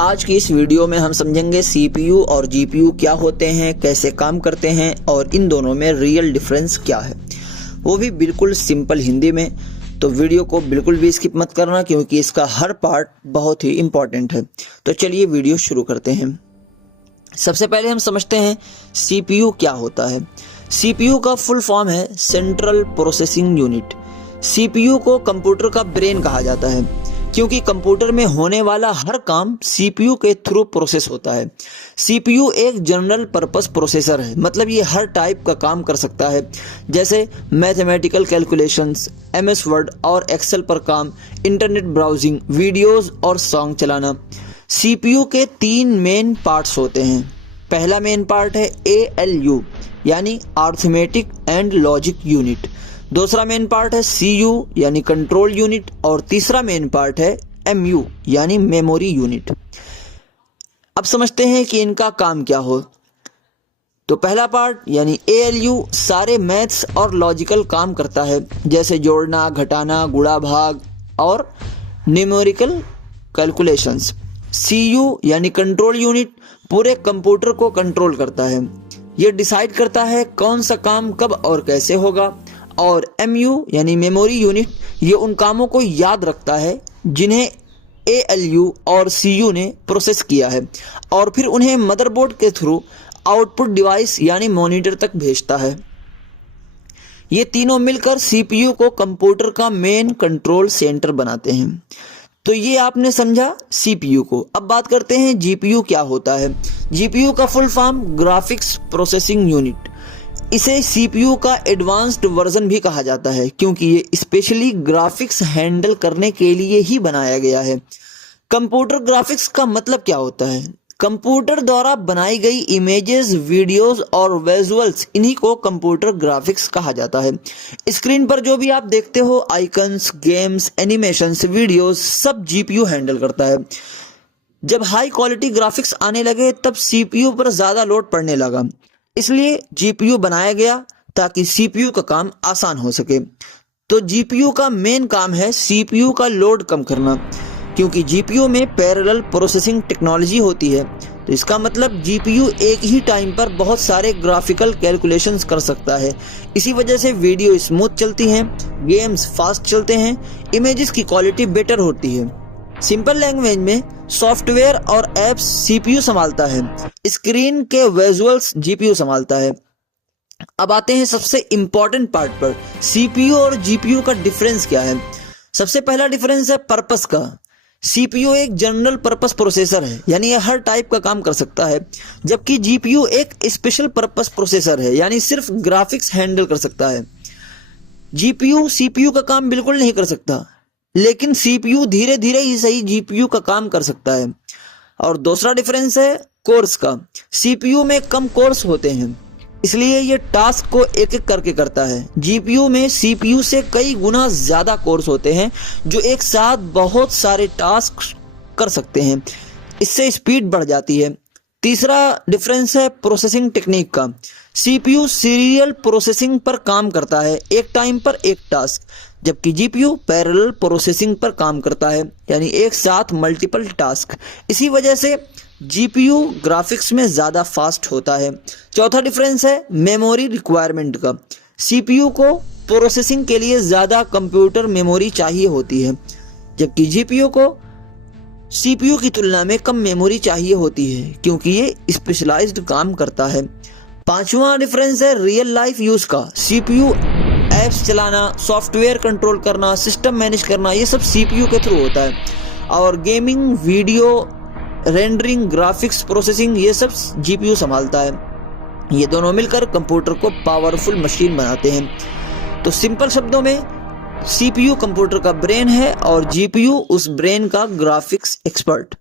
आज की इस वीडियो में हम समझेंगे CPU और GPU क्या होते हैं, कैसे काम करते हैं और इन दोनों में रियल डिफरेंस क्या है, वो भी बिल्कुल सिंपल हिंदी में। तो वीडियो को बिल्कुल भी स्किप मत करना क्योंकि इसका हर पार्ट बहुत ही इम्पोर्टेंट है। तो चलिए वीडियो शुरू करते हैं। सबसे पहले हम समझते हैं CPU क्या होता है। CPU का फुल फॉर्म है सेंट्रल प्रोसेसिंग यूनिट। CPU को कंप्यूटर का ब्रेन कहा जाता है क्योंकि कंप्यूटर में होने वाला हर काम CPU के थ्रू प्रोसेस होता है। CPU एक जनरल पर्पस प्रोसेसर है, मतलब ये हर टाइप का काम कर सकता है, जैसे मैथमेटिकल कैलकुलेशंस, MS वर्ड और एक्सेल पर काम, इंटरनेट ब्राउजिंग, वीडियोस और सॉन्ग चलाना। CPU के 3 मेन पार्ट्स होते हैं। पहला मेन पार्ट है ALU यानी अरिथमेटिक एंड लॉजिक यूनिट। दूसरा मेन पार्ट है CU यानी कंट्रोल यूनिट और तीसरा मेन पार्ट है MU यानी मेमोरी यूनिट। अब समझते हैं कि इनका काम क्या हो। तो पहला पार्ट यानी ALU सारे मैथ्स और लॉजिकल काम करता है, जैसे जोड़ना, घटाना, गुणा भाग और न्यूमेरिकल कैलकुलेशंस। CU यानी कंट्रोल यूनिट पूरे कंप्यूटर को कंट्रोल करता है, यह डिसाइड करता है कौन सा काम कब और कैसे होगा। और MU यानी मेमोरी यूनिट ये उन कामों को याद रखता है जिन्हें ALU और CU ने प्रोसेस किया है और फिर उन्हें मदरबोर्ड के थ्रू आउटपुट डिवाइस यानी मॉनिटर तक भेजता है। ये तीनों मिलकर CPU को कंप्यूटर का मेन कंट्रोल सेंटर बनाते हैं। तो ये आपने समझा CPU को। अब बात करते हैं GPU क्या होता है। GPU का full form graphics processing unit. इसे CPU का एडवांस्ड वर्जन भी कहा जाता है क्योंकि ये स्पेशली ग्राफिक्स हैंडल करने के लिए ही बनाया गया है। कंप्यूटर ग्राफिक्स का मतलब क्या होता है? कंप्यूटर द्वारा बनाई गई इमेजेस, वीडियोस और विजुअल्स, इन्हीं को कंप्यूटर ग्राफिक्स कहा जाता है। स्क्रीन पर जो भी आप देखते हो, आइकन्स, गेम्स, एनिमेशंस, वीडियोस, सब GPU हैंडल करता है। जब हाई क्वालिटी ग्राफिक्स आने लगे तब CPU पर ज़्यादा लोड पड़ने लगा, इसलिए GPU बनाया गया ताकि CPU का काम आसान हो सके। तो GPU का मेन काम है CPU का लोड कम करना, क्योंकि GPU में पैरेलल प्रोसेसिंग टेक्नोलॉजी होती है। तो इसका मतलब GPU एक ही टाइम पर बहुत सारे ग्राफिकल कैलकुलेशंस कर सकता है। इसी वजह से वीडियो स्मूथ चलती हैं, गेम्स फास्ट चलते हैं, इमेजेस की क्वालिटी बेटर होती है। सिंपल लैंग्वेज में सॉफ्टवेयर और एप्स CPU संभालता है, स्क्रीन के विजुअल्स GPU संभालता है। अब आते हैं सबसे इंपॉर्टेंट पार्ट पर, CPU और GPU का डिफरेंस क्या है। सबसे पहला डिफरेंस है पर्पस का। CPU एक जनरल पर्पस प्रोसेसर है, यानी यह हर टाइप का काम कर सकता है, जबकि GPU एक स्पेशल पर्पस प्रोसेसर है, यानी सिर्फ ग्राफिक्स हैंडल कर सकता है। GPU CPU का काम बिल्कुल नहीं कर सकता, लेकिन CPU धीरे धीरे ही सही GPU का काम कर सकता है। और दूसरा डिफरेंस है कोर्स का। CPU में कम कोर्स होते हैं, इसलिए ये टास्क को एक एक करके करता है। GPU में CPU से कई गुना ज़्यादा कोर्स होते हैं जो एक साथ बहुत सारे टास्क कर सकते हैं, इससे स्पीड बढ़ जाती है। तीसरा डिफरेंस है प्रोसेसिंग टेक्निक का। CPU सीरियल प्रोसेसिंग पर काम करता है, एक टाइम पर एक टास्क, जबकि GPU पैरेलल प्रोसेसिंग पर काम करता है, यानी एक साथ मल्टीपल टास्क। इसी वजह से GPU ग्राफिक्स में ज़्यादा फास्ट होता है। चौथा डिफरेंस है मेमोरी रिक्वायरमेंट का। CPU को प्रोसेसिंग के लिए ज़्यादा कंप्यूटर मेमोरी चाहिए होती है, जबकि GPU को CPU की तुलना में कम मेमोरी चाहिए होती है क्योंकि ये स्पेशलाइज्ड काम करता है। पांचवा डिफरेंस है रियल लाइफ यूज़ का। CPU ऐप्स चलाना, सॉफ्टवेयर कंट्रोल करना, सिस्टम मैनेज करना, ये सब CPU के थ्रू होता है। और gaming, video rendering, graphics processing, ये सब GPU संभालता है। ये दोनों मिलकर कंप्यूटर को पावरफुल मशीन बनाते हैं। तो सिंपल शब्दों में CPU कंप्यूटर का ब्रेन है और GPU उस ब्रेन का ग्राफिक्स एक्सपर्ट।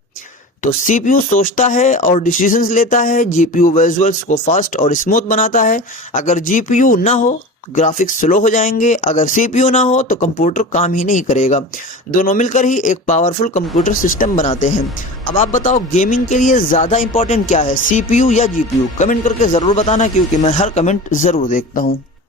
तो CPU सोचता है और डिसीजंस लेता है, GPU विजुअल्स को फास्ट और स्मूथ बनाता है। अगर GPU ना हो ग्राफिक्स स्लो हो जाएंगे, अगर CPU ना हो तो कंप्यूटर काम ही नहीं करेगा। दोनों मिलकर ही एक पावरफुल कंप्यूटर सिस्टम बनाते हैं। अब आप बताओ गेमिंग के लिए ज़्यादा इंपॉर्टेंट क्या है, CPU या GPU? कमेंट करके ज़रूर बताना क्योंकि मैं हर कमेंट ज़रूर देखता हूँ।